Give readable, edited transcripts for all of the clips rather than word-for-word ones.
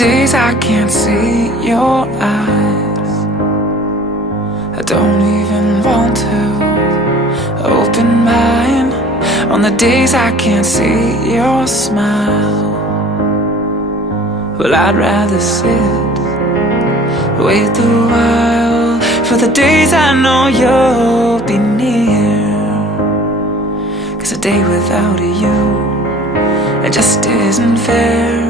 days I can't see your eyes, I don't even want to open mine. On the days I can't see your smile, well, I'd rather sit, wait a while for the days I know you'll be near. 'Cause a day without you, it just isn't fair.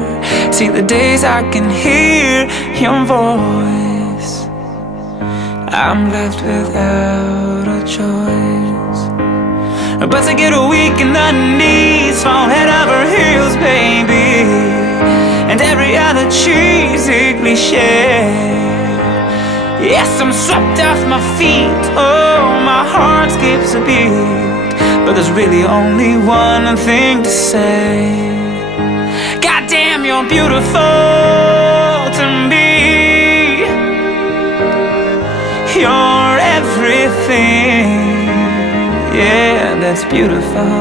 See, the days I can hear your voice, I'm left without a choice but to get weak in the knees, fall head over heels, baby, and every other cheesy cliche. Yes, I'm swept off my feet, oh, my heart skips a beat, but there's really only one thing to say: goddamn, you're beautiful to me. You're everything, yeah, that's beautiful.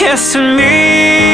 Yes, to me.